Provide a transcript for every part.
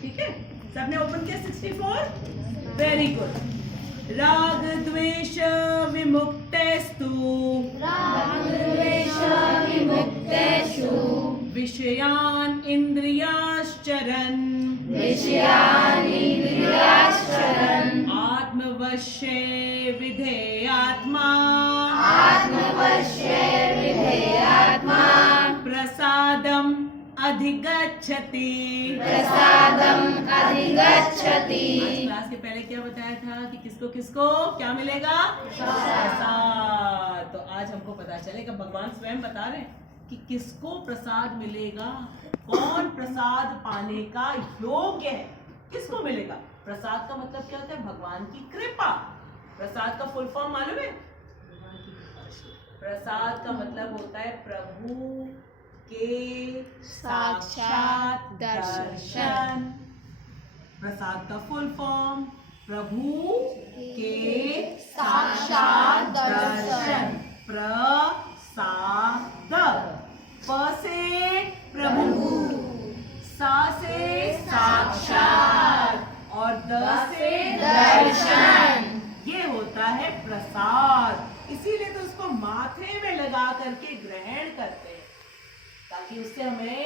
ठीक है, सबने ओपन किया 64? Very good. राग द्वेष विमुक्तेस्तु विषयान् इंद्रियाश्चरन् आत्मवश्ये विधेयात्मा प्रसादम् अधिगच्छति। आज क्लास के पहले क्या बताया था कि किसको किसको क्या मिलेगा? प्रसाद। तो आज हमको पता चलेगा, भगवान स्वयं बता रहे हैं कि किसको प्रसाद मिलेगा, कौन प्रसाद पाने का योग्य है, किसको मिलेगा। प्रसाद का मतलब क्या होता है? भगवान की कृपा। प्रसाद का फुल फॉर्म मालूम है? प्रसाद का मतलब होता है प्रभु के साक्षात दर्शन। प्रसाद का फुल फॉर्म प्रभु के साक्षात दर्शन। प्रसाद। प से प्रभु, सा से साक्षात और द से दर्शन। ये होता है प्रसाद। इसीलिए तो उसको माथे में लगा करके ग्रहण करते हैं, ताकि उससे हमें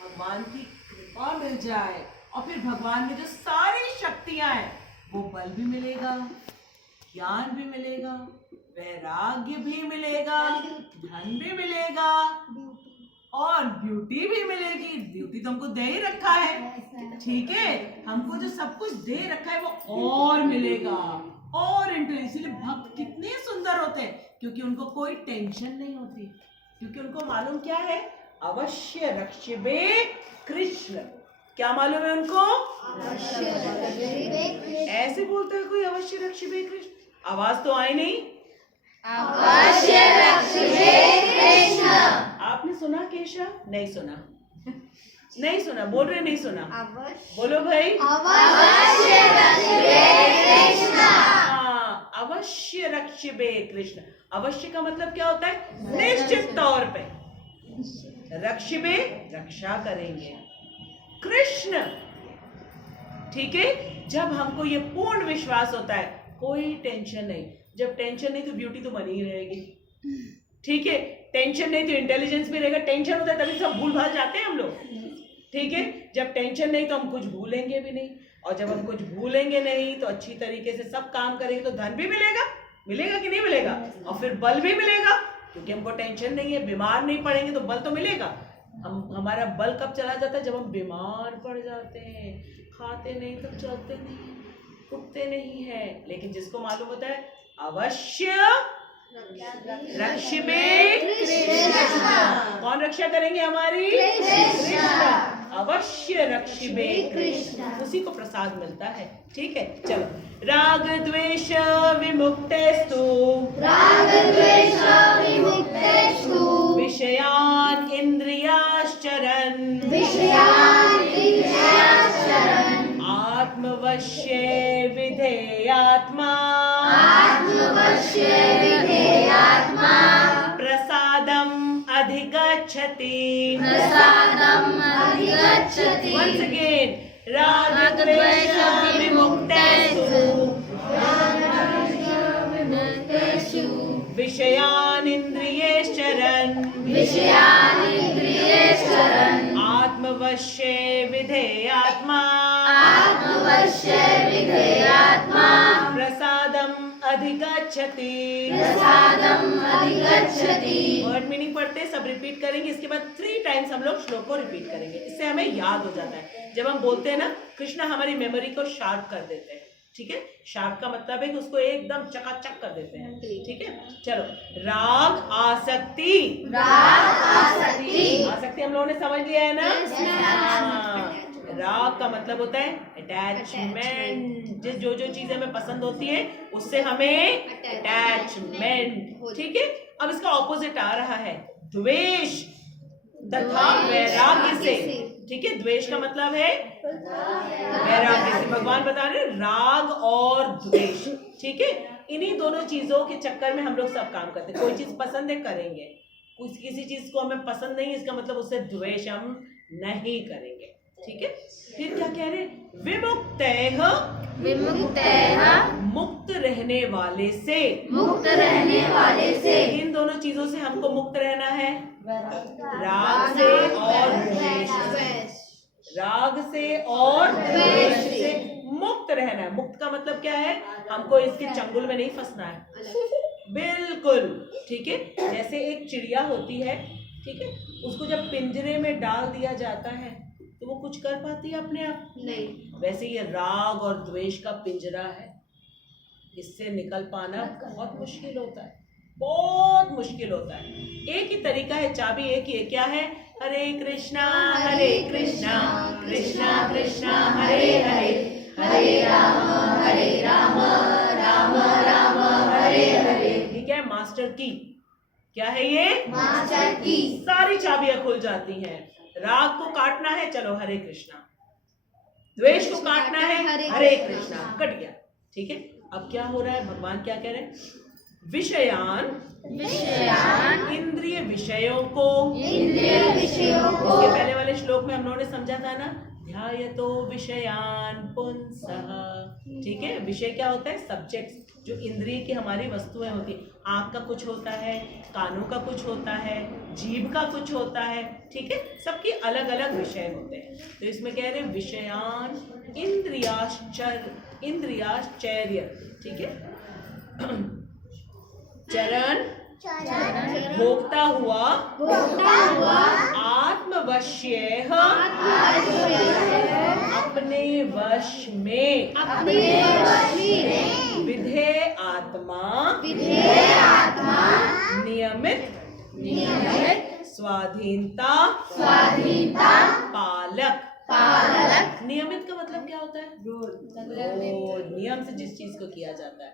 भगवान की कृपा मिल जाए और फिर भगवान में जो सारी शक्तियां हैं वो बल भी मिलेगा, ज्ञान भी मिलेगा, वैराग्य भी मिलेगा, धन भी मिलेगा और ब्यूटी भी मिलेगी। ब्यूटी तो हमको दे ही रखा है, ठीक है, हमको जो सब कुछ दे रखा है वो और मिलेगा और इसीलिए भक्त कितने सुंदर होते हैं, क्योंकि उनको कोई टेंशन नहीं होती, क्योंकि उनको मालूम क्या है? अवश्य रक्षिबे कृष्ण। क्या मालूम है उनको? ऐसे बोलते हैं कोई, अवश्य रक्षिबे कृष्ण। आवाज तो आई नहीं। अवश्य रक्षिबे कृष्ण। आपने सुना केशव? नहीं सुना? नहीं सुना? बोल रहे नहीं सुना? बोलो भाई। अवश्य रक्षिबे कृष्ण। हाँ, अवश्य रक्षिबे कृष्ण। अवश्य का मतलब क्या होता है? निश्चित तौर पे। रक्षिबे रक्षा करेंगे, कृष्ण, ठीक है। जब हमको ये पूर्ण विश्वास होता है, कोई टेंशन नहीं। जब टेंशन नहीं तो ब्यूटी तो बनी ही रहेगी, ठीक है। टेंशन नहीं तो इंटेलिजेंस भी रहेगा। टेंशन होता है तभी सब भूल भाल जाते हैं हम लोग, ठीक है। जब टेंशन नहीं तो हम कुछ भूलेंगे भी नहीं, और जब हम कुछ भूलेंगे नहीं तो अच्छी तरीके से सब काम करेंगे तो धन भी मिलेगा, मिलेगा कि नहीं मिलेगा, और फिर बल भी मिलेगा, क्योंकि हमको टेंशन नहीं है। बीमार नहीं पड़ेंगे तो बल तो मिलेगा। हमारा बल कब चला जाता है? जब हम बीमार पड़ जाते हैं, खाते नहीं तो चलते नहीं, उठते नहीं है। लेकिन जिसको मालूम होता है अवश्य रक्षिबे कृष्ण, कौन रक्षा करेंगे हमारी? कृष्ण। अवश्य रक्षिबे कृष्ण, उसी को प्रसाद मिलता है, ठीक है। चलो, राग द्वेष विमुक्तेस्तु विषयान् इंद्रियाश्चरन् आत्मवश्ये विधेयात्मा प्रसादम् अधिगच्छति। Once again, राग द्वेष विमुक्तेषु विषयान् इंद्रियेश्चरन् आत्मवश्ये विधेयात्मा प्रसादम् अधिगच्छति। वर्ड मीनिंग पढ़ते सब रिपीट करेंगे, इसके बाद 3 टाइम्स हम लोग श्लोक को रिपीट करेंगे, इससे हमें याद हो जाता है। जब हम बोलते हैं ना, कृष्ण हमारी मेमोरी को शार्प कर देते हैं, ठीक है। शार्प का मतलब है कि उसको एकदम चकाचक कर देते हैं, ठीक है। चलो, राग आसक्ति। आसक्ति हम लोगों ने समझ लिया है ना? हाँ। राग का मतलब होता है अटैचमेंट। जो जो चीजें हमें पसंद होती है उससे हमें अटैचमेंट, ठीक है। अब इसका ऑपोजिट आ रहा है द्वेष तथा वैराग्य से, ठीक है। द्वेष का मतलब है वैराग्य से। भगवान बता रहे राग और द्वेष, ठीक है। इन्हीं दोनों चीजों के चक्कर में हम लोग सब काम करते हैं। कोई चीज पसंद है करेंगे, किसी चीज को हमें पसंद नहीं, इसका मतलब उससे द्वेष हम नहीं करेंगे, ठीक है। फिर कह रहे विमुक्तैः, विमुक्तैः, मुक्त रहने वाले से। मुक्त रहने वाले से। इन दोनों चीजों से हमको मुक्त रहना है, राग से और द्वेष से। राग से और द्वेष से मुक्त रहना है। मुक्त का मतलब क्या है? हमको इसके चंगुल में नहीं फंसना है, बिल्कुल, ठीक है। जैसे एक चिड़िया होती है, ठीक है, उसको जब पिंजरे में डाल दिया जाता है तो वो कुछ कर पाती है अपने आप? नहीं। वैसे ये राग और द्वेष का पिंजरा है, इससे निकल पाना बहुत मुश्किल होता है, बहुत मुश्किल होता है। एक ही तरीका है, चाबी एक ही है, क्या है? हरे कृष्णा कृष्णा कृष्णा हरे हरे, हरे राम राम राम हरे हरे। ये क्या है? मास्टर की। क्या है ये? मास्टर की। सारी चाबियां खुल जाती हैं। राग को काटना है, चलो हरे कृष्णा। द्वेष को काटना है, हरे कृष्णा, कट गया, ठीक है। अब क्या हो रहा है? भगवान क्या कह रहे हैं? विषयान, विषयान, इंद्रिय विषयों को, इंद्रिय विषयों को। इसके पहले वाले श्लोक में हम लोगों ने समझा था ना, ध्यायतो विषयान पुंसः, ठीक है। विषय क्या होता है? सब्जेक्ट्स, जो इंद्रिय की हमारी वस्तुएं होती है। आँख का कुछ होता है, कानों का कुछ होता है, जीभ का कुछ होता है, ठीक है, सबके अलग अलग विषय होते हैं। तो इसमें कह रहे हैं विषयान इंद्रियाश्चर्य, ठीक है। चरण भोगता हुआ आत्मवश्यः, अपने वश में, विधेय आत्मा, नियमित स्वाधीनता, पालक। नियमित का मतलब क्या होता है? रोज नियम से जिस चीज को किया जाता है।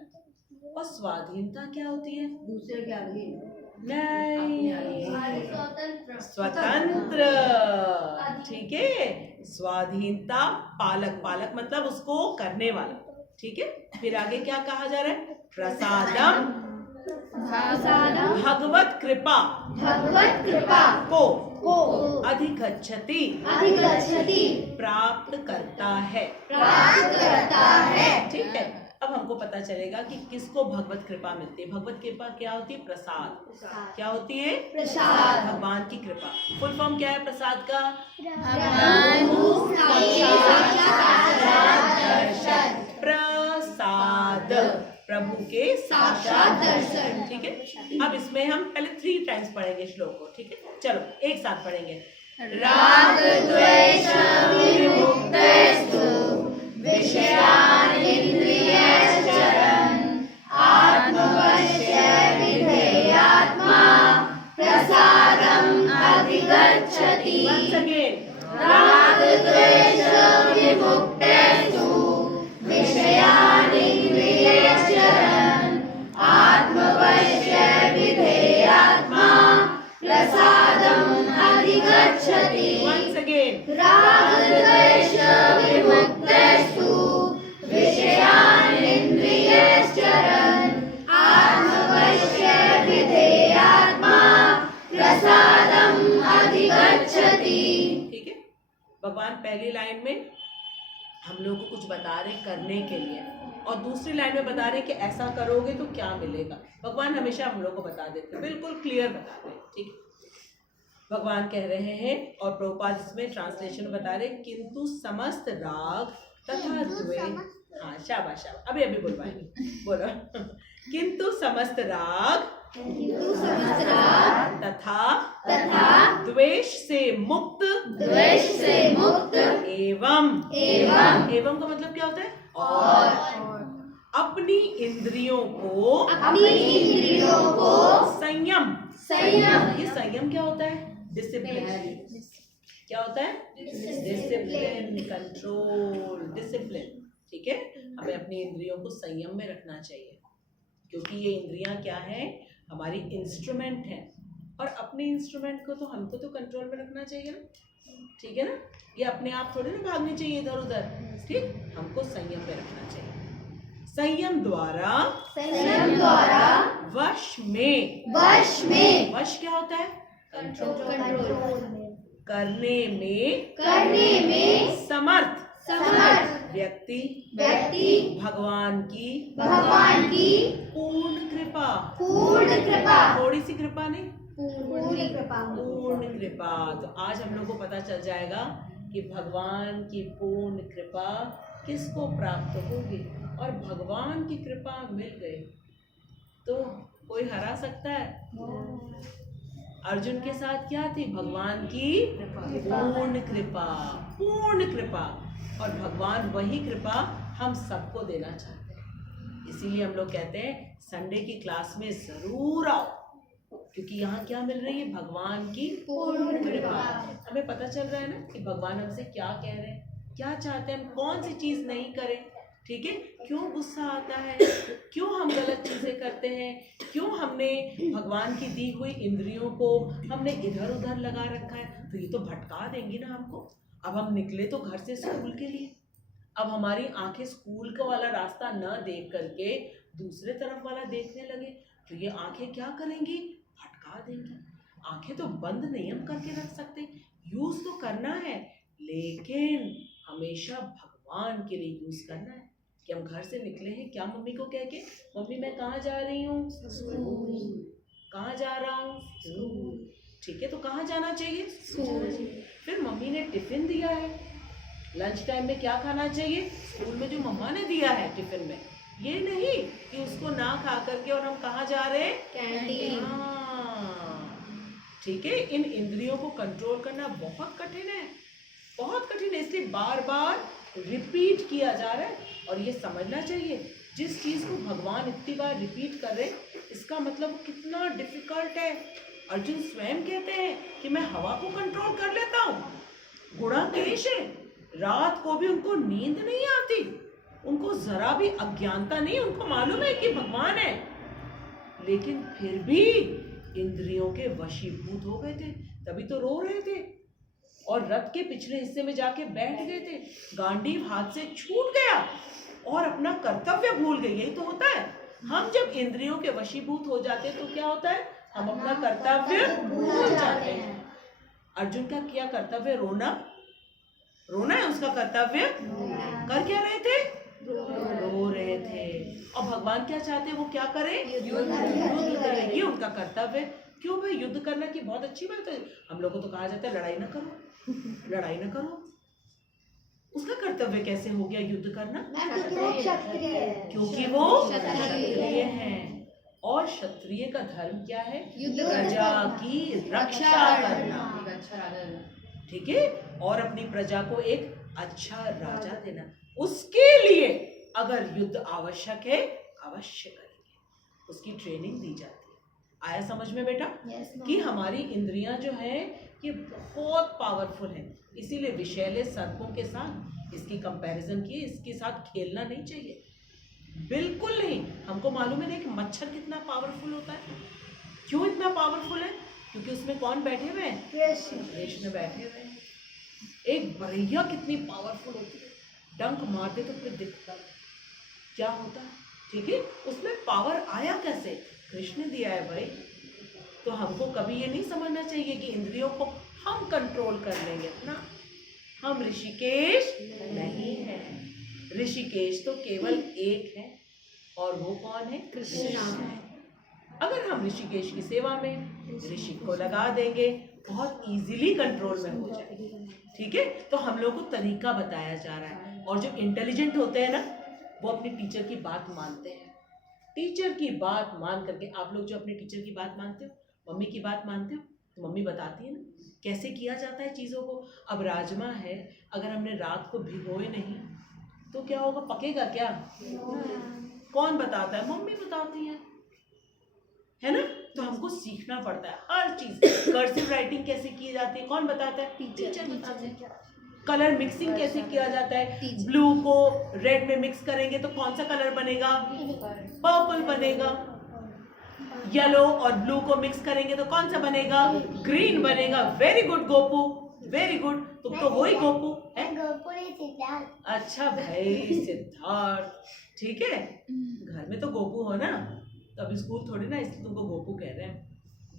और स्वाधीनता क्या होती है? दूसरे के आगे नहीं, स्वतंत्र, ठीक है। स्वाधीनता, पालक, पालक मतलब उसको करने वाला, ठीक है। फिर आगे क्या कहा जा रहा है? प्रसादम, भगवत कृपा को अधिगच्छति, प्राप्त करता है, ठीक है। अब हमको पता चलेगा कि किसको भगवत कृपा मिलती है। भगवत कृपा क्या होती है? प्रसाद। क्या होती है? प्रसाद। भगवान की कृपा। फुल फॉर्म क्या है प्रसाद का? प्रसाद, प्रभु के साक्षात दर्शन, ठीक है। अब इसमें हम पहले 3 टाइम्स पढ़ेंगे श्लोक को, ठीक है। चलो एक साथ पढ़ेंगे। राग द्वेष विमुक्तस्तु, विषयान् इंद्रियश्चरन्, आत्मवश्य विधेयात्मा, प्रसादम् अधिगच्छति। Once again. राग द्वेष विमुक्तस्तु, विषयान् इंद्रियश्चरन्, आत्मवश्य विधेयात्मा, प्रसादम् अधिगच्छति। Once again. राग द्वेष विमुक्तस्तु, विषयान् इंद्रियश्चरन्, आत्मवश्य विधेयात्मा, प्रसादम् अधिगच्छति। ठीक है। भगवान पहली लाइन में हम लोग को कुछ बता रहे करने के लिए, और दूसरी लाइन में बता रहे कि ऐसा करोगे तो क्या मिलेगा। भगवान हमेशा हम लोग को बता देते, बिल्कुल क्लियर बताते हैं, ठीक है। भगवान कह रहे हैं और प्रभुपाद इसमें ट्रांसलेशन बता रहे, किंतु समस्त राग तथा द्वेष, हाँ शाबाश शाबाश, अभी बोलवाएंगे, बोलो। किंतु समस्त राग तथा द्वेष से मुक्त, एवं का मतलब क्या होता है? और अपनी इंद्रियों को संयम, ये संयम क्या होता है? डिसिप्लिन। क्या होता है? डिसिप्लिन, कंट्रोल, डिसिप्लिन, ठीक है। हमें अपनी इंद्रियों को संयम में रखना चाहिए, क्योंकि ये इंद्रियां क्या है? हमारी इंस्ट्रूमेंट है, और अपने इंस्ट्रूमेंट को तो हमको तो कंट्रोल में रखना चाहिए ना, ठीक है ना। ये अपने आप थोड़ी ना भागनी चाहिए इधर उधर, ठीक। हमको संयम में रखना चाहिए। संयम द्वारा वश में, वश क्या होता है? कंट्रोल। करने में समर्थ, व्यक्ति व्यक्ति भगवान की भगवान की पूर्ण कृपा, पूर्ण कृपा, थोड़ी सी कृपा नहीं, पूर्ण कृपा, पूर्ण कृपा। तो आज हम लोग को पता चल जाएगा कि भगवान की पूर्ण कृपा किसको प्राप्त होगी, और भगवान की कृपा मिल गई तो कोई हरा सकता है? अर्जुन के साथ क्या थी? भगवान की पूर्ण कृपा, पूर्ण कृपा। और भगवान वही कृपा हम सबको देना चाहते हैं। इसीलिए हम लोग कहते हैं संडे की क्लास में जरूर आओ, क्योंकि यहाँ क्या मिल रही है? भगवान की पूर्ण कृपा। हमें पता चल रहा है ना कि भगवान हमसे क्या कह रहे हैं, क्या चाहते हैं, हम कौन सी चीज नहीं करें। ठीक है, क्यों गुस्सा आता है, क्यों हम गलत चीजें करते हैं, क्यों हमने भगवान की दी हुई इंद्रियों को हमने इधर उधर लगा रखा है। तो ये तो भटका देंगी ना हमको। अब हम निकले तो घर से स्कूल के लिए, अब हमारी आंखें स्कूल का वाला रास्ता न देख करके दूसरे तरफ वाला देखने लगे, तो ये आंखें क्या करेंगी? भटका देंगी। आंखें तो बंद नहीं हम करके रख सकते, यूज तो करना है, लेकिन हमेशा भगवान के लिए यूज करना है। कि हम घर से निकले हैं, क्या मम्मी को कह के, मम्मी मैं कहाँ जा रही हूँ? स्कूल। कहाँ जा रहा हूँ? स्कूल। ठीक है, तो कहाँ जाना चाहिए? स्कूल। फिर मम्मी ने टिफिन दिया है, लंच टाइम में क्या खाना चाहिए? स्कूल में जो मम्मा ने दिया है टिफिन में। ये नहीं कि उसको ना खा करके और हम कहाँ जा रहे हैं? कैंटीन। ठीक है, इन इंद्रियों को कंट्रोल करना बहुत कठिन है, बहुत कठिन है। इसलिए बार बार रिपीट किया जा रहा है। और ये समझना चाहिए, जिस चीज को भगवान इतनी बार रिपीट कर रहे हैं, इसका मतलब कितना डिफिकल्ट है। अर्जुन स्वयं कहते हैं कि मैं हवा को कंट्रोल कर लेता हूँ। गुणाकेश है, रात को भी उनको नींद नहीं आती, उनको जरा भी अज्ञानता नहीं, उनको मालूम है कि भगवान है, लेकिन फिर भी इंद्रियों के वशीभूत हो गए थे, तभी तो रो रहे थे और रथ के पिछले हिस्से में जाके बैठ गए थे। गांडीव हाथ से छूट गया और अपना कर्तव्य भूल गए। यही तो होता है, हम जब इंद्रियों के वशीभूत हो जाते हैं तो क्या होता है? हम अपना कर्तव्य भूल जाते हैं। अर्जुन का क्या कर्तव्य? रोना, रोना है उसका कर्तव्य। कर क्या रहे थे? रो रहे थे। और भगवान क्या चाहते हैं? वो क्या करें? युद्ध करें। ये उनका कर्तव्य। क्यों भाई? युद्ध करना की बहुत अच्छी बात है। हम लोगों को तो कहा जाता है लड़ाई ना करो, लड़ाई ना करो। उसका कर्तव्य कैसे हो गया युद्ध करना? क्योंकि वो क्षत्रिय हैं, और क्षत्रिय का धर्म क्या है? प्रजा की रक्षा करना। ठीक है, और अपनी प्रजा को एक अच्छा राजा देना। उसके लिए अगर युद्ध आवश्यक है, अवश्य करेंगे, उसकी ट्रेनिंग दी जाती है। आया समझ में बेटा? कि हमारी इंद्रियां जो है ये बहुत पावरफुल है। इसीलिए विषैले सर्पों के साथ इसकी कंपैरिजन की, इसके साथ खेलना नहीं चाहिए, बिल्कुल नहीं। हमको मालूम है कि मच्छर कितना पावरफुल होता है। क्यों इतना पावरफुल है? क्योंकि उसमें कौन बैठे हुए हैं? कृष्ण बैठे हुए हैं। एक बढ़िया कितनी पावरफुल होती है, डंक मारते तो फिर दिखता क्या होता है। ठीक है, उसमें पावर आया कैसे? कृष्ण दिया है भाई। तो हमको कभी ये नहीं समझना चाहिए कि इंद्रियों को हम कंट्रोल कर लेंगे ना। हम ऋषिकेश नहीं है, ऋषिकेश तो केवल एक है, और वो कौन है? कृष्ण। अगर हम ऋषिकेश की सेवा में ऋषि को लगा देंगे, बहुत इजीली कंट्रोल में हो जाएगी। ठीक है, तो हम लोग को तरीका बताया जा रहा है। और जो इंटेलिजेंट होते हैं ना, वो अपने टीचर की बात मानते हैं। टीचर की बात मान करके, आप लोग जो अपने टीचर की बात मानते हो, मम्मी की बात मानते हो, तो मम्मी बताती है ना कैसे किया जाता है चीज़ों को। अब राजमा है, अगर हमने रात को भिगोए नहीं तो क्या होगा? पकेगा क्या? कौन बताता है? मम्मी बताती है ना। तो हमको सीखना पड़ता है हर चीज। कर्सिव राइटिंग कैसे की जाती है, कौन बताता है? टीचर बताते हैं। कलर मिक्सिंग कैसे किया जाता है? ब्लू को रेड में मिक्स करेंगे तो कौन सा कलर बनेगा? पर्पल बनेगा। येलो और ब्लू को मिक्स करेंगे तो कौन सा बनेगा? ग्रीन बनेगा। Very good Gopu, very good. तुम तो वही गोपू है। अच्छा भाई सिद्धार्थ, ठीक है। घर में तो गोपू हो ना, तो अभी स्कूल थोड़ी ना, इसलिए तुमको गोपू कह रहे हैं।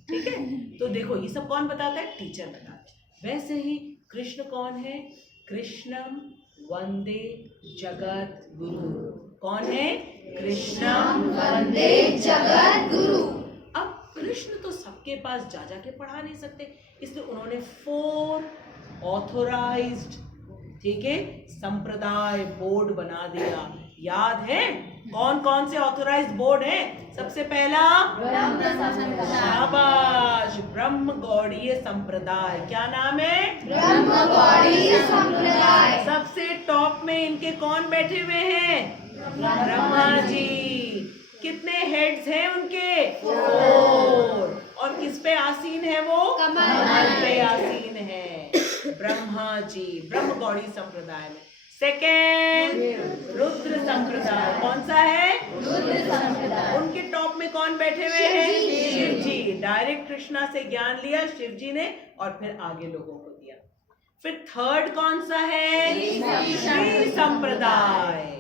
ठीक है, तो देखो ये सब कौन बताता है? टीचर बताता है। वैसे ही कृष्ण कौन है? कृष्णम वंदे जगत गुरु। कौन है? कृष्ण वंदे जगत गुरु। अब कृष्ण तो सबके पास जा जाके पढ़ा नहीं सकते, इसलिए उन्होंने 4 ऑथोराइज्ड, ठीक है, संप्रदाय बोर्ड बना दिया। याद है कौन कौन से ऑथोराइज्ड बोर्ड है? सबसे पहला शाबाश, ब्रह्म गौड़ीय संप्रदाय। क्या नाम है? ब्रह्म गौड़ीय संप्रदाय। सबसे टॉप में इनके कौन बैठे हुए हैं? ब्रह्मा जी। कितने हेड्स हैं उनके? 4। और किस पे आसीन है वो? कमल पे आसीन है ब्रह्मा जी, ब्रह्म गौड़ी संप्रदाय में। सेकेंड रुद्र संप्रदाय। कौन सा है? रुद्र संप्रदाय। उनके टॉप में कौन बैठे हुए हैं? शिव जी। शिव जी। डायरेक्ट कृष्णा से ज्ञान लिया शिव जी ने और फिर आगे लोगों को दिया। फिर थर्ड कौन सा है? श्री संप्रदाय।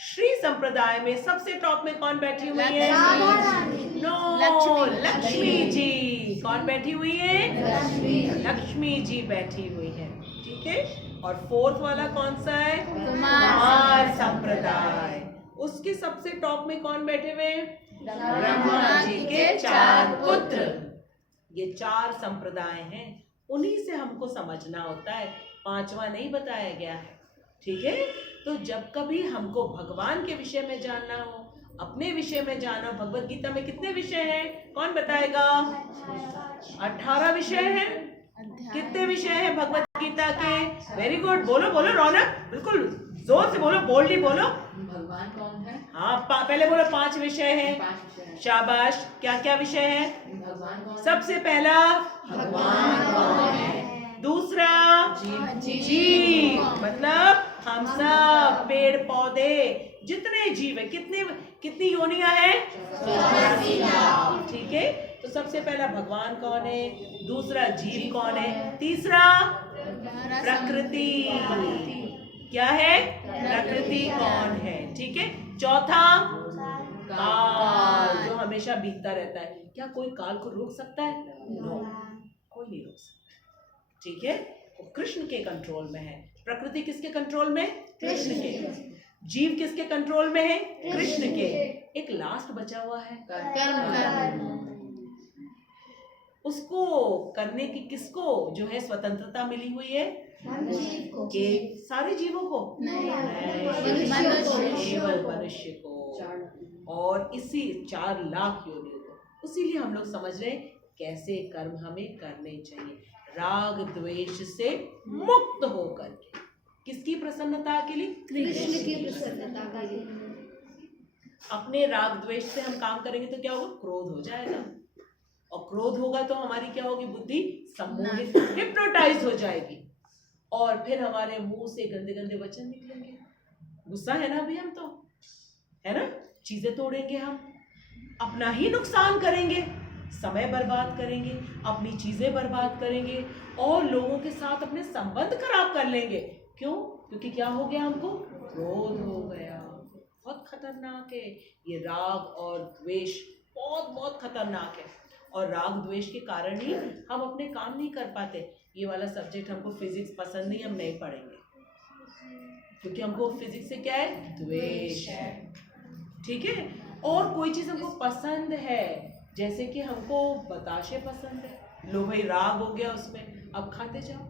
श्री संप्रदाय में सबसे टॉप में कौन बैठी हुई है? राधा रानी। नो, लक्ष्मी जी। कौन बैठी हुई है? लक्ष्मी। लक्ष्मी जी बैठी हुई है, ठीक है। और फोर्थ वाला कौन सा है? कुमार कुमार संप्रदाय। उसके सबसे टॉप में कौन बैठे हुए हैं? ब्रह्मा जी के 4 पुत्र। ये 4 संप्रदाय हैं, उन्हीं से हमको समझना होता है, 5वां नहीं बताया गया है, ठीक है। तो जब कभी हमको भगवान के विषय में जानना हो, अपने विषय में जानना हो, भगवत गीता में कितने विषय हैं? कौन बताएगा? 18 विषय हैं। कितने विषय हैं भगवत गीता के? वेरी गुड, बोलो बोलो रौनक, बिल्कुल जोर से बोलो, बोल्डली बोलो। भगवान कौन है? हाँ, पहले बोलो 5 विषय हैं। 5 विषय हैं। शाबाश, क्या क्या विषय है? भगवान कौन है? सबसे पहला भगवान कौन है। दूसरा जीव, मतलब हम सब, पेड़ पौधे, जितने जीव है। कितनी योनियां हैं? 84। ठीक है। तो सबसे पहला भगवान कौन है, दूसरा जीव कौन है, तीसरा प्रकृति क्या है, प्रकृति कौन है, ठीक है। चौथा काल, जो हमेशा बीतता रहता है। क्या कोई काल को रोक सकता है? नो, कोई नहीं रोक सकता, ठीक है। वो कृष्ण के कंट्रोल में है। प्रकृति किसके कंट्रोल में? कृष्ण के। जीव किसके कंट्रोल में है? कृष्ण के। एक लास्ट बचा हुआ है कर्म। उसको करने की किसको जो है स्वतंत्रता मिली हुई है? जीव को। के सारे जीवों को नहीं, केवल मनुष्य मनुष्य को, और इसी 4 लाख योनियों को। इसीलिए हम लोग समझ रहे हैं कैसे कर्म हमें करने चाहिए, राग द्वेष से मुक्त होकर के। किसकी प्रसन्नता के लिए? कृष्ण की प्रसन्नता के लिए। अपने राग द्वेष से हम काम करेंगे तो क्या होगा? क्रोध हो जाएगा, और क्रोध होगा तो हमारी क्या होगी? बुद्धि सम्मोहित, हिप्नोटाइज हो जाएगी, और फिर हमारे मुंह से गंदे गंदे वचन निकलेंगे। गुस्सा है ना अभी हम तो, है ना, चीजें तोड़ेंगे, हम अपना ही नुकसान करेंगे, समय बर्बाद करेंगे, अपनी चीजें बर्बाद करेंगे, और लोगों के साथ अपने संबंध खराब कर लेंगे। क्यों? क्योंकि क्या हो गया? हमको क्रोध हो गया। बहुत खतरनाक है ये राग और द्वेष, बहुत बहुत खतरनाक है। और राग द्वेष के कारण ही हम अपने काम नहीं कर पाते। ये वाला सब्जेक्ट हमको फिजिक्स पसंद नहीं, हम नहीं पढ़ेंगे, क्योंकि हमको फिजिक्स से क्या है? द्वेष है, ठीक है। और कोई चीज हमको पसंद है, जैसे कि हमको बताशे पसंद है, लो भाई राग हो गया उसमें, अब खाते जाओ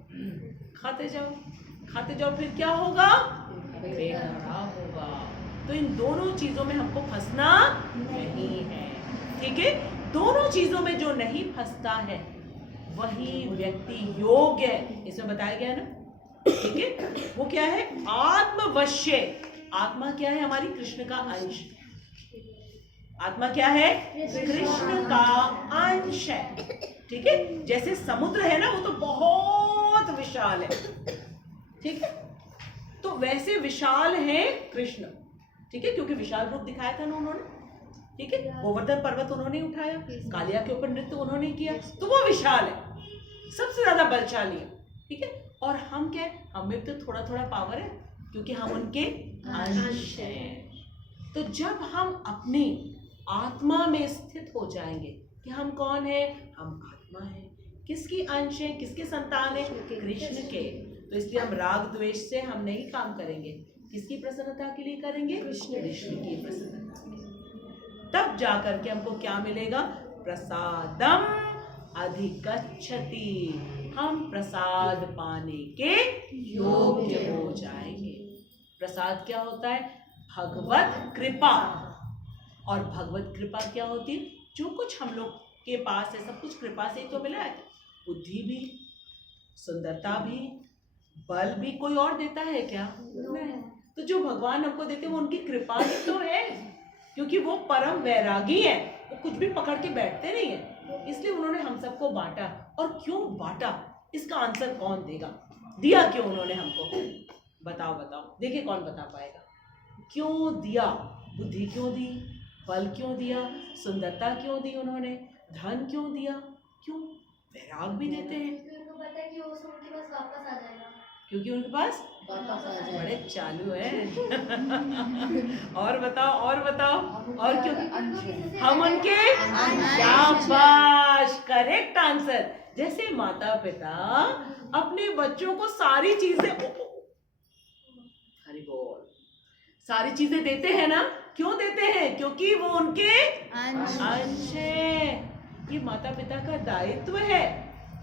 खाते जाओ खाते जाओ, फिर क्या होगा? पेट खराब होगा। तो इन दोनों चीजों में हमको फंसना नहीं है, ठीक है। दोनों चीजों में जो नहीं फंसता है वही व्यक्ति योग्य है, इसमें बताया गया है ना, ठीक है। वो क्या है? आत्मवश्य। आत्मा क्या है? हमारी कृष्ण का अंश। आत्मा क्या है? कृष्ण का अंश है, ठीक है। जैसे समुद्र है ना, वो तो बहुत विशाल है, ठीक है। तो वैसे विशाल है कृष्ण, ठीक है, क्योंकि विशाल रूप दिखाया था ना उन्होंने, ठीक है। गोवर्धन पर्वत उन्होंने उठाया, कालिया के ऊपर नृत्य उन्होंने किया, तो वो विशाल है, सबसे ज्यादा बलशाली है, ठीक है। और हम क्या है? हमें तो थोड़ा थोड़ा पावर है, क्योंकि हम उनके अंश हैं। तो जब हम अपनी आत्मा में स्थित हो जाएंगे कि हम कौन है? हम आत्मा है। किसकी अंश है? किसके संतान है? कृष्ण के। तो इसलिए हम राग द्वेष से हम नहीं काम करेंगे, किसकी प्रसन्नता के लिए करेंगे? कृष्ण की प्रसन्नता के लिए। तब जाकर के हमको क्या मिलेगा? प्रसादम अधिगच्छति, हम प्रसाद पाने के योग्य हो जाएंगे। प्रसाद क्या होता है? भगवत कृपा। और भगवत कृपा क्या होती है? जो कुछ हम लोग के पास है सब कुछ कृपा से ही तो मिला है। बुद्धि भी, सुंदरता भी, बल भी कोई और देता है क्या? नहीं। तो जो भगवान हमको देते हैं वो उनकी कृपा ही तो है, क्योंकि वो परम वैरागी है, वो कुछ भी पकड़ के बैठते नहीं है। इसलिए उन्होंने हम सबको बांटा। और क्यों बांटा, इसका आंसर कौन देगा? दिया क्यों उन्होंने हमको? बताओ बताओ, देखिए कौन बता पाएगा। क्यों दिया? बुद्धि क्यों दी? बल क्यों दिया? सुंदरता क्यों दी उन्होंने? धन क्यों दिया? क्यों? वैराग भी देते हैं, क्योंकि उनके पास वापस आ जाए। बड़े चालू हैं। और बताओ, और बताओ, और क्यों? हम उनके शाबाश, करेक्ट आंसर। जैसे माता पिता अपने बच्चों को सारी चीजें, हरि बोल, सारी चीजें देते हैं ना। क्यों देते हैं? क्योंकि वो उनके अंश है। ये माता पिता का दायित्व है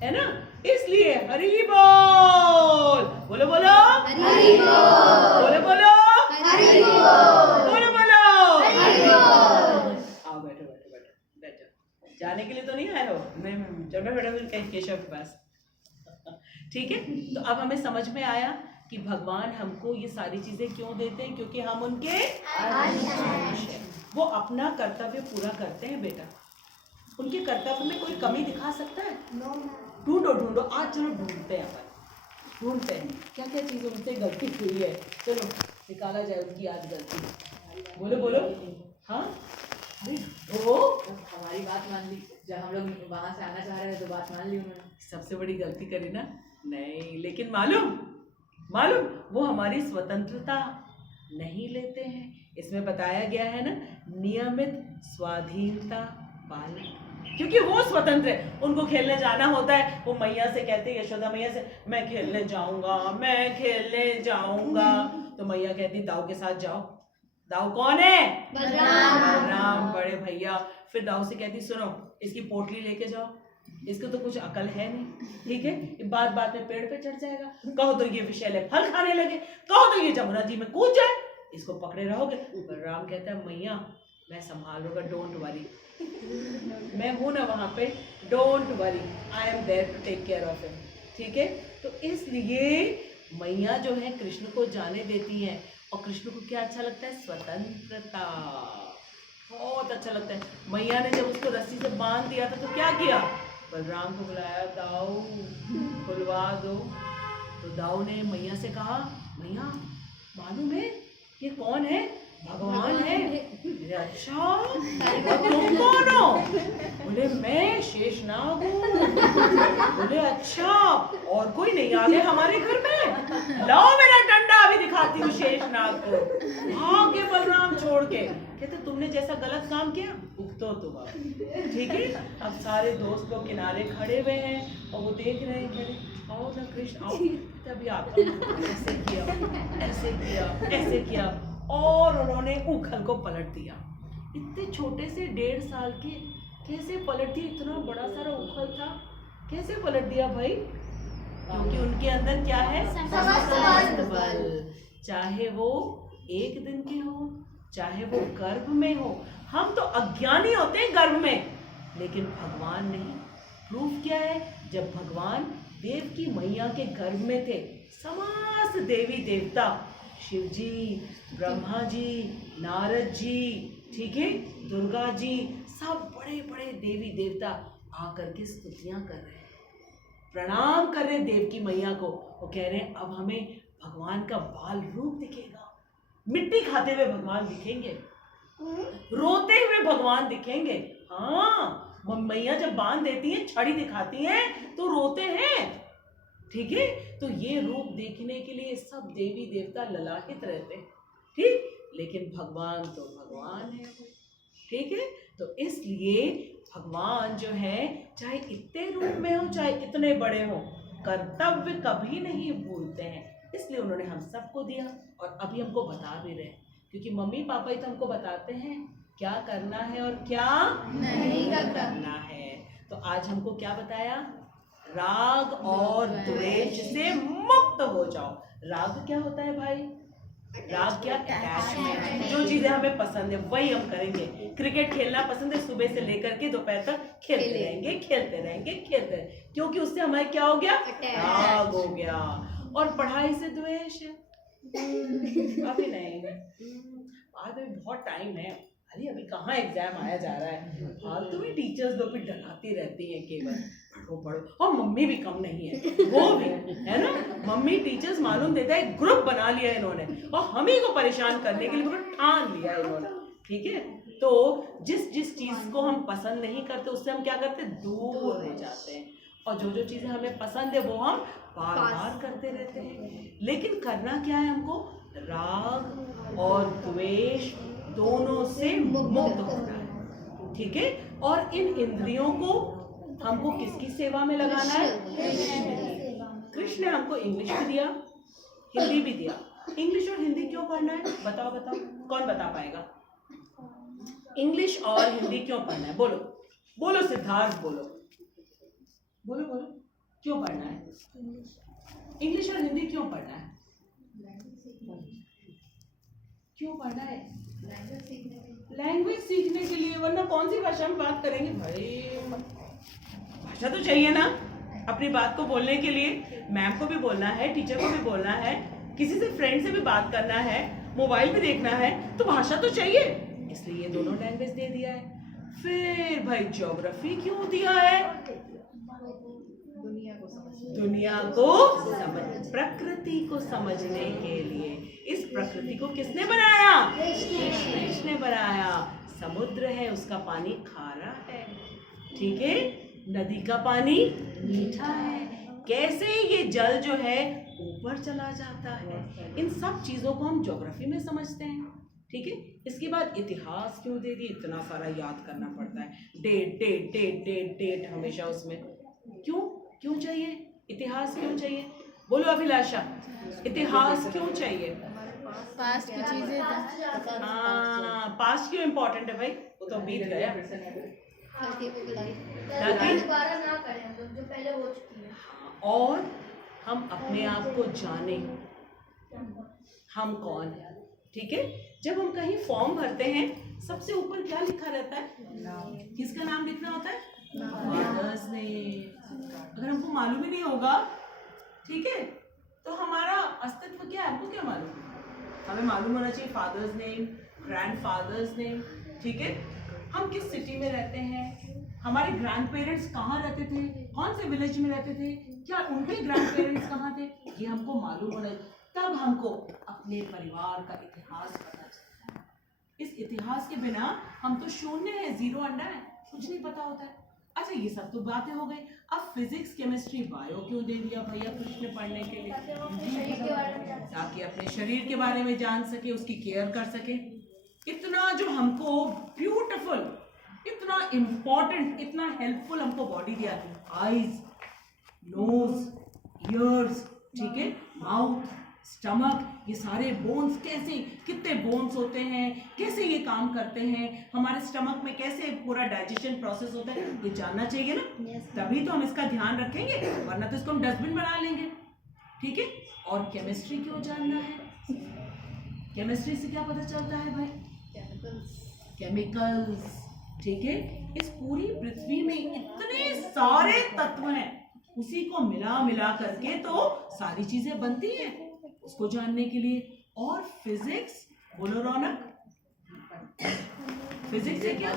ना। इसलिए हरि बोल, बोलो बोलो हरि बोल, बोलो बोलो हरि बोल, बोलो बोलो। हरि बोल। आओ बैठो बैठो बैठो बैठो। जाने के लिए तो नहीं आए हो? नहीं, चलो बैठो फिर केशव के पास। ठीक है, तो अब हमें समझ में आया कि भगवान हमको ये सारी चीजें क्यों देते हैं? क्योंकि हम उनके अंश हैं। वो अपना कर्तव्य पूरा करते हैं बेटा। उनके कर्तव्य में कोई कमी दिखा सकता है? ढूंढो ढूंढो, आज चलो ढूंढते हैं अपन, ढूंढते हैं क्या क्या चीज़ उनसे गलती हुई है। चलो निकाला जाए उनकी आज गलती। बोलो बोलो। हाँ, अरे वो हमारी बात मान ली, जब हम लोग वहां से आना चाह रहे थे तो बात मान ली उन्होंने। सबसे बड़ी गलती करी ना? नहीं, लेकिन मालूम मालूम वो हमारी स्वतंत्रता नहीं लेते हैं। इसमें बताया गया है ना, नियमित स्वाधीनता पालन, क्योंकि वो स्वतंत्र है। उनको खेलने जाना होता है, वो मैया से कहते हैं, यशोदा मैया से, मैं खेलने जाऊंगा, मैं खेलने जाऊंगा। तो मैया कहती दाऊ के साथ जाओ। दाऊ कौन है? बलराम, बड़े भैया। फिर दाऊ से कहती सुनो, इसकी पोटली लेके जाओ, इसको तो कुछ अकल है नहीं, ठीक है, ये बात बात में पेड़ पे चढ़ जाएगा, कहो तो ये विषैले फल खाने लगे, कहो तो ये जमुना जी में कूद जाए, इसको पकड़े रहोगे। बलराम कहता है मैया मैं संभालूंगा, डोंट वरी, मैं हूं ना वहां पे, don't worry, I am there to take care of him. ठीक है, तो इसलिए मैया जो है कृष्ण को जाने देती हैं। और कृष्ण को क्या अच्छा लगता है? स्वतंत्रता, बहुत अच्छा लगता है। मैया ने जब उसको रस्सी से बांध दिया था तो क्या किया? बलराम को बुलाया, दाऊ खुलवा दो। तो दाऊ ने मैया से कहा, मैया मालूम है ये कौन है? भगवान है। अरे अच्छा, और तुम कौन हो? बोले मैं शेषनाग हूँ। बोले अच्छा, और कोई नहीं आ गया हमारे घर में? लाओ मेरा डंडा, अभी दिखाती हूँ शेषनाग को। भाग गए बलराम छोड़ के। कहते तुमने जैसा गलत काम किया भुगतो तुम अब। ठीक है, अब सारे दोस्त लोग किनारे खड़े हुए हैं और वो देख रहे हैं, कह रहे आओ ना कृष्ण आओ। तभी आपका ऐसे किया, ऐसे किया, ऐसे किया, और उन्होंने उखल को पलट दिया। इतने छोटे से 1.5 साल के कैसे पलट दिया? इतना बड़ा सारा उखल था, कैसे पलट दिया भाई? क्योंकि उनके अंदर क्या है? समस्त बल। चाहे वो 1 दिन के हो, चाहे वो गर्भ में हो। हम तो अज्ञानी होते हैं गर्भ में, लेकिन भगवान नहीं। प्रूफ क्या है? जब भगवान देव की मैया के गर्भ में थे, समस्त देवी देवता, शिव जी, ब्रह्मा जी, नारद जी, ठीक है, दुर्गा जी, सब बड़े बड़े देवी देवता आकर के स्तुतियां कर रहे हैं, प्रणाम कर रहे हैं देव की मैया को। वो कह रहे हैं अब हमें भगवान का बाल रूप दिखेगा, मिट्टी खाते हुए भगवान दिखेंगे, रोते हुए भगवान दिखेंगे। हाँ, मैया जब बांध देती हैं, छड़ी दिखाती हैं तो रोते हैं। ठीक है, तो ये रूप देखने के लिए सब देवी देवता ललाहित रहते हैं। ठीक, लेकिन भगवान तो भगवान है। ठीक है, तो इसलिए भगवान जो है चाहे इतने रूप में हो चाहे इतने बड़े हो, कर्तव्य कभी नहीं भूलते हैं, इसलिए उन्होंने हम सबको दिया और अभी हमको बता भी रहे हैं, क्योंकि मम्मी पापा ही तो हमको बताते हैं क्या करना है और क्या नहीं करना है। तो आज हमको क्या बताया? राग और द्वेष से मुक्त हो जाओ। राग क्या होता है भाई? राग क्या? अटैचमेंट। जो चीजें हमें पसंद है वही हम करेंगे। क्रिकेट खेलना पसंद है, सुबह से लेकर के दोपहर तक खेलते रहेंगे, क्योंकि उससे हमारे क्या हो गया? राग हो गया। और पढ़ाई से द्वेष है? अभी नहीं, अभी बहुत टाइम है। अरे अभी कहाँ एग्जाम आया जा रहा है, फालतू में टीचर्स लोग भी डराती रहती हैं केवल पढ़ो पढ़ो। और मम्मी भी कम नहीं है, वो भी है ना, मम्मी टीचर्स मालूम देता है ग्रुप बना लिया इन्होंने और हम ही को परेशान करने के लिए बिल्कुल ठान लिया इन्होंने। ठीक है, तो जिस जिस चीज को हम पसंद नहीं करते उससे हम क्या करते? दूर रह जाते हैं। और जो जो चीजें हमें पसंद है वो हम बार बार करते रहते हैं। लेकिन करना क्या है हमको? राग और द्वेष दोनों से मुक्त होना है। ठीक है, और इन इंद्रियों को हमको किसकी सेवा में लगाना है? कृष्ण ने हमको इंग्लिश भी दिया, हिंदी भी दिया। इंग्लिश और हिंदी क्यों पढ़ना है? बताओ बताओ, कौन बता पाएगा? इंग्लिश और हिंदी क्यों पढ़ना है? बोलो बोलो सिद्धार्थ, बोलो बोलो बोलो, क्यों पढ़ना है? इंग्लिश और हिंदी क्यों पढ़ना है? क्यों पढ़ना है? लैंग्वेज सीखने के लिए, वरना कौन सी भाषा में बात करेंगे भाई? भाषा तो चाहिए ना अपनी बात को बोलने के लिए। मैम को भी बोलना है, टीचर को भी बोलना है, किसी से फ्रेंड से भी बात करना है, मोबाइल भी देखना है, तो भाषा तो चाहिए। इसलिए ये दोनों लैंग्वेज दे दिया है। फिर भाई ज्योग्राफी क्यों दिया है? दुनिया को प्रकृति को समझने के लिए। इस प्रकृति को किसने बनाया? कृष्ण ने बनाया। समुद्र है, उसका पानी खारा है, ठीक है, नदी का पानी मीठा है। कैसे ये जल जो है ऊपर चला जाता है, इन सब चीजों को हम ज्योग्राफी में समझते हैं। ठीक है, इसके बाद इतिहास क्यों दे दी? इतना सारा याद करना पड़ता है, date date date date date हमेशा उसमें। क्यों क्यों चाहिए इतिहास? क्यों चाहिए? बोलो अभिलाषा, इतिहास क्यों चाहिए? पास्ट की चीजें हाँ, पास्ट क्यों इम्पोर्टेंट है भाई? वो तो बीत गया। दोबारा ना करें हम लोग जो पहले हो चुकी है। और हम अपने आप को जाने, हम कौन है। ठीक है, जब हम कहीं फॉर्म भरते हैं सबसे ऊपर क्या लिखा रहता है? किसका नाम लिखना होता है? Father's name. अगर हमको मालूम ही नहीं होगा, ठीक है, तो हमारा अस्तित्व क्या है? हमको क्या मालूम? हमें मालूम होना चाहिए फादर्स नेम, ग्रैंडफादर्स नेम। ठीक है, हम किस सिटी में रहते हैं, हमारे ग्रैंड पेरेंट्स कहाँ रहते थे, कौन से विलेज में रहते थे, क्या उनके ग्रैंड पेरेंट्स कहाँ थे, ये हमको मालूम होना। तब हमको अपने परिवार का इतिहास पता चलता है। इस इतिहास के बिना हम तो शून्य है, जीरो अंडा है, कुछ नहीं पता होता है। अच्छा, ये सब तो बातें हो गई। अब फिजिक्स, केमिस्ट्री, बायो क्यों दे दिया भैया कृष्ण पढ़ने के लिए? ताकि अपने शरीर के बारे में जान सके, उसकी केयर कर सके। इतना जो हमको ब्यूटीफुल, इतना इम्पोर्टेंट, इतना हेल्पफुल हमको बॉडी दिया। आईज, नोज, ईयर्स, ठीक है, माउथ, स्टमक, ये सारे बोन्स कैसे, कितने बोन्स होते हैं, कैसे ये काम करते हैं, हमारे स्टमक में कैसे पूरा डाइजेशन प्रोसेस होता है, ये जानना चाहिए ना। तभी तो हम इसका ध्यान रखेंगे, वरना तो इसको हम डस्टबिन बना लेंगे। ठीक है, और केमिस्ट्री क्यों जानना है? केमिस्ट्री से क्या पता चलता है भाई? केमिकल्स। ठीक है, इस पूरी पृथ्वी में इतने सारे तत्व हैं, उसी को मिला मिला करके तो सारी चीजें बनती हैं, उसको जानने के लिए। और फिजिक्स, बोलो रौनक, फिजिक्स से क्या?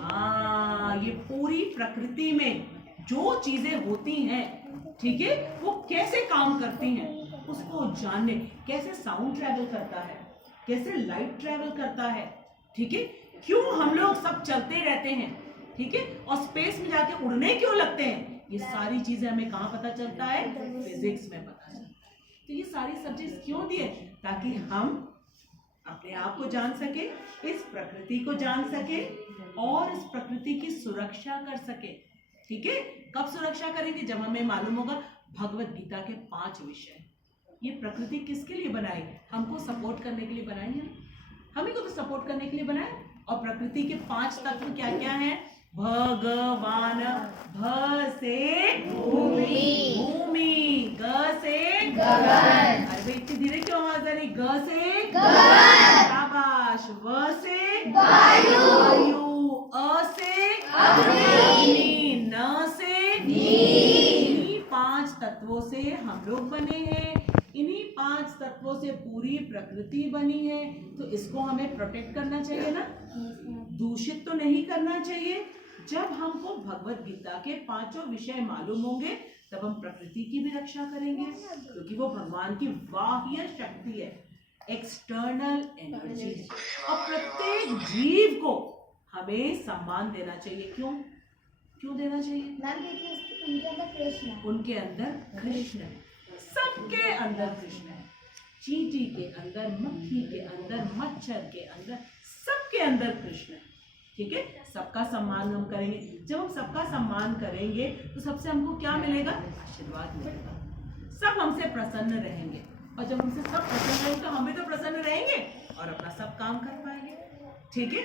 हाँ, ये पूरी प्रकृति में जो चीजें होती हैं, ठीक है, वो कैसे काम करती हैं उसको जानने। कैसे साउंड ट्रैवल करता है, कैसे लाइट ट्रैवल करता है, ठीक है, क्यों हम लोग सब चलते रहते हैं, ठीक है, और स्पेस में जाके उड़ने क्यों लगते हैं, ये सारी चीजें हमें कहाँ पता चलता है? फिजिक्स में पता चलता है। तो ये सारी सब्जेक्ट्स क्यों दिए? ताकि हम अपने आप को जान सके, इस प्रकृति को जान सके और इस प्रकृति की सुरक्षा कर सके। ठीक है, कब सुरक्षा करेंगे? जब हमें मालूम होगा भगवत गीता के 5 विषय। ये प्रकृति किसके लिए बनाई? हमको सपोर्ट करने के लिए बनाई है, हमें को तो सपोर्ट करने के लिए बनाए। और प्रकृति के 5 तत्व क्या क्या हैं? भगवान, भ से भूमि, भूमि, ग से गगन। अरे भाई इतनी धीरे क्यों आवाज आ रही? ग से गगन, शाबाश। व से वायु, वायु। अ से अग्नि, न से इन्हीं 5 तत्वों से हम लोग बने हैं, इन्हीं 5 तत्वों से पूरी प्रकृति बनी है। तो इसको हमें प्रोटेक्ट करना चाहिए ना, दूषित तो नहीं करना चाहिए। जब हमको भगवत गीता के 5 विषय मालूम होंगे तब हम प्रकृति की भी रक्षा करेंगे, क्योंकि वो भगवान की बाह्य शक्ति है, एक्सटर्नल एनर्जी। और प्रत्येक जीव को हमें सम्मान देना चाहिए। क्यों क्यों देना चाहिए? मैम देखिए उनके अंदर कृष्ण है। उनके अंदर कृष्ण है, सबके अंदर कृष्ण है। चींटी के अंदर, मक्खी के अंदर, मच्छर के अंदर, सबके अंदर कृष्ण है। ठीक है, सबका सम्मान हम करेंगे। जब हम सबका सम्मान करेंगे तो सबसे हमको क्या मिलेगा? आशीर्वाद मिलेगा। सब हमसे प्रसन्न रहेंगे, और जब हमसे सब प्रसन्न रहेंगे तो हम भी तो प्रसन्न रहेंगे और अपना सब काम कर पाएंगे। ठीक है।